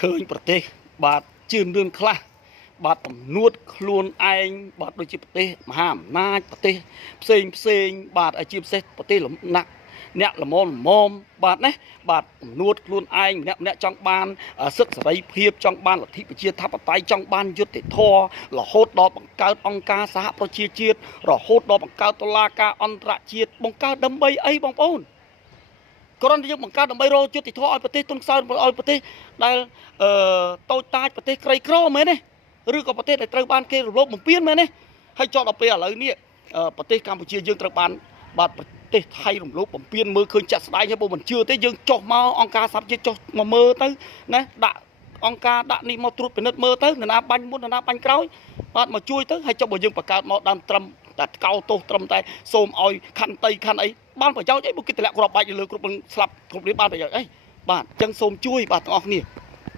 ឃើញប្រទេសបាទជឿនលឿនខ្លះបាទទំនួតខ្លួនឯងបាទដូចជាប្រទេសមហាអំណាចប្រទេសផ្សេងបាទជាពិសេសប្រទេសលំណាក់អ្នកល្មមបាទណាបាទទំនួតខ្លួនឯងម្នាក់ចង់បានសិទ្ធិសេរីភាពចង់បានលទ្ធិប្រជាធិបតេយ្យចង់បានយុត្តិធម៌រហូតដល់បង្កើតអង្គការសហប្រជាជាតិរហូតដល់បង្កើតតុលាការអន្តរជាតិបង្កើតដើម្បីអីបងប្អូនគ្រាន់តែយើងបង្កើតដើម្បីរកយុត្តិធម៌ឲ្យប្រទេសទុនខ្សោយឲ្យប្រទេសដែលតូចតាចប្រទេសក្រីក្រមែនទេឬក៏ប្រទេសដែលត្រូវបានគេរំលោភបំពានមែនទេហើយចោតដល់ពេលឥឡូវនេះប្រទេសកម្ពុជាយើងត្រូវបានបាទប្រទេសថៃរំលោភបំពានមើលឃើញចាក់ស្ដែងហើយបើមិនជឿទេយើងចុះមកអង្គការសហប្រជាជាតិចុះមកមើលទៅណាដាក់អង្គការដាក់នេះមកត្រួតពិនិត្យមើលទៅនរណាបាញ់មុននរណាបាញ់ក្រោយបាទមកជួយទៅហើយចុះបើយើងបង្កើតមកដើមត្រឹមតែកោទោសត្រឹមតែសូមឲ្យខន្តីខណ្ឌអីបានប្រយោជន៍អីបើគេតម្លាក់គ្រាប់បាច់លើគ្រប់ស្លាប់គ្រប់នេះបានប្រយោជន៍អីបាទអញ្ចឹងសូមជួយបាទទាំងអស់គ្នា